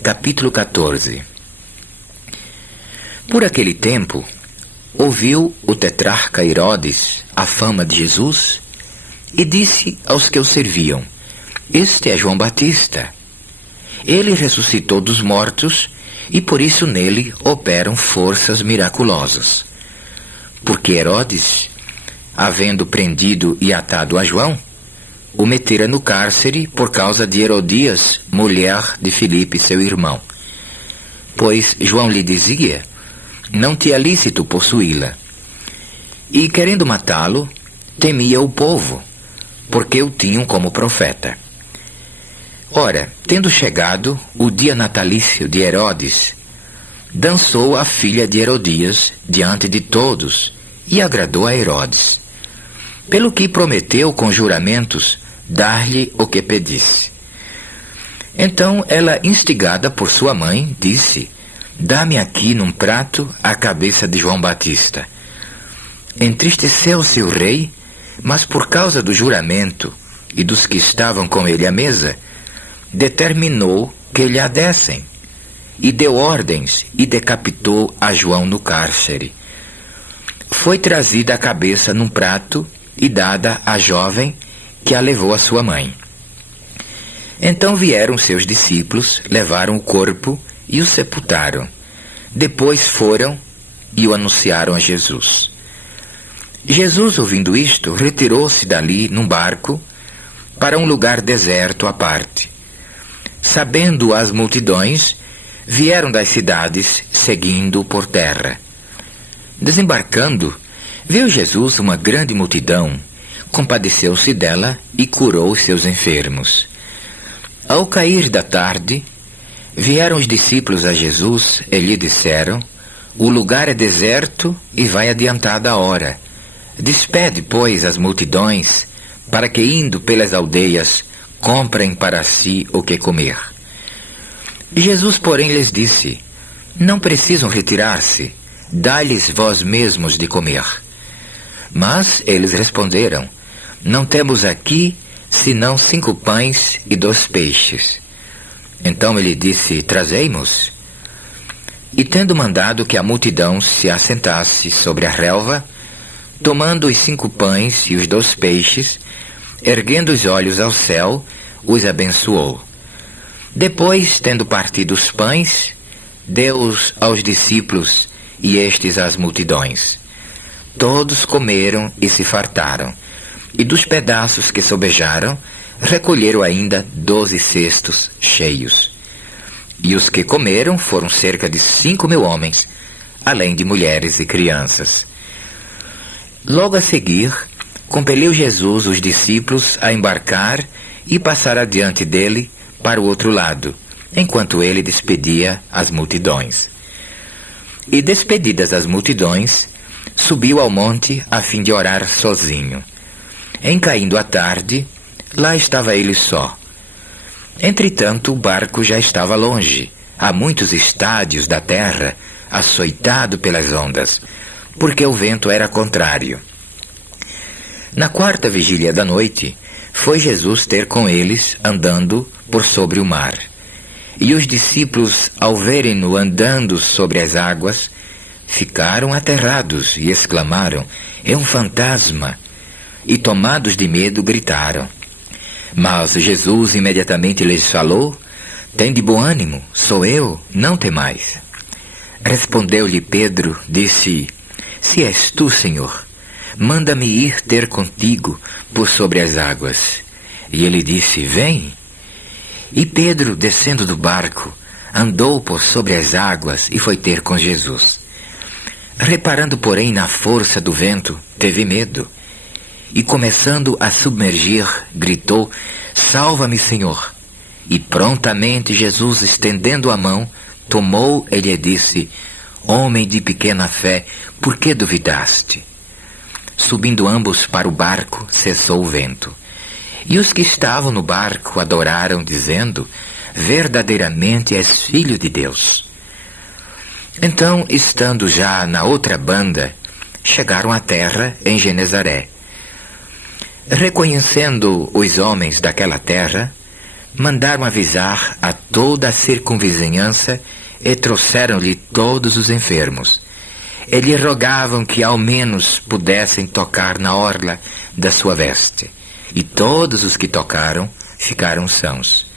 Capítulo 14. Por aquele tempo, ouviu o tetrarca Herodes a fama de Jesus e disse aos que o serviam: Este é João Batista. Ele ressuscitou dos mortos e por isso nele operam forças miraculosas. Porque Herodes, havendo prendido e atado a João, o metera no cárcere por causa de Herodias, mulher de Filipe, seu irmão. Pois João lhe dizia: não te é lícito possuí-la. E, querendo matá-lo, temia o povo, porque o tinham como profeta. Ora, tendo chegado o dia natalício de Herodes, dançou a filha de Herodias diante de todos e agradou a Herodes, pelo que prometeu com juramentos dar-lhe o que pedisse. Então ela, instigada por sua mãe, disse: dá-me aqui num prato a cabeça de João Batista. Entristeceu-se o rei, mas por causa do juramento e dos que estavam com ele à mesa, determinou que lhe a dessem, e deu ordens e decapitou a João no cárcere. Foi trazida a cabeça num prato e dada à jovem, que a levou à sua mãe. Então vieram seus discípulos, levaram o corpo e o sepultaram. Depois foram e o anunciaram a Jesus. Jesus, ouvindo isto, retirou-se dali num barco para um lugar deserto à parte. Sabendo as multidões, vieram das cidades, seguindo por terra. Desembarcando, viu Jesus uma grande multidão, compadeceu-se dela e curou os seus enfermos. Ao cair da tarde, vieram os discípulos a Jesus e lhe disseram: o lugar é deserto e vai adiantada a hora. Despede, pois, as multidões, para que, indo pelas aldeias, comprem para si o que comer. Jesus, porém, lhes disse: não precisam retirar-se, dá-lhes vós mesmos de comer. Mas eles responderam: não temos aqui senão 5 pães e 2 peixes. Então ele disse: trazei-mos. E tendo mandado que a multidão se assentasse sobre a relva, tomando os 5 pães e os 2 peixes, erguendo os olhos ao céu, os abençoou. Depois, tendo partido os pães, deu-os aos discípulos e estes às multidões. Todos comeram e se fartaram, e dos pedaços que sobejaram, recolheram ainda 12 cestos cheios. E os que comeram foram cerca de 5.000 homens, além de mulheres e crianças. Logo a seguir, compeliu Jesus os discípulos a embarcar e passar adiante dele para o outro lado, enquanto ele despedia as multidões. E despedidas as multidões, subiu ao monte a fim de orar sozinho. Em caindo a tarde, lá estava ele só. Entretanto, o barco já estava longe, a muitos estádios da terra, açoitado pelas ondas, porque o vento era contrário. Na 4ª vigília da noite, foi Jesus ter com eles, andando por sobre o mar. E os discípulos, ao verem-no andando sobre as águas, ficaram aterrados e exclamaram: é um fantasma! E tomados de medo, gritaram. Mas Jesus imediatamente lhes falou: tende bom ânimo, sou eu, não temais. Respondeu-lhe Pedro, disse: se és tu, Senhor, manda-me ir ter contigo por sobre as águas. E ele disse: vem. E Pedro, descendo do barco, andou por sobre as águas e foi ter com Jesus. Reparando, porém, na força do vento, teve medo. E começando a submergir, gritou: salva-me, Senhor! E prontamente Jesus, estendendo a mão, tomou e lhe disse: homem de pequena fé, por que duvidaste? Subindo ambos para o barco, cessou o vento. E os que estavam no barco adoraram, dizendo: verdadeiramente és filho de Deus. Então, estando já na outra banda, chegaram à terra em Genezaré. Reconhecendo os homens daquela terra, mandaram avisar a toda a circunvizinhança e trouxeram-lhe todos os enfermos. E lhe rogavam que ao menos pudessem tocar na orla da sua veste. E todos os que tocaram ficaram sãos.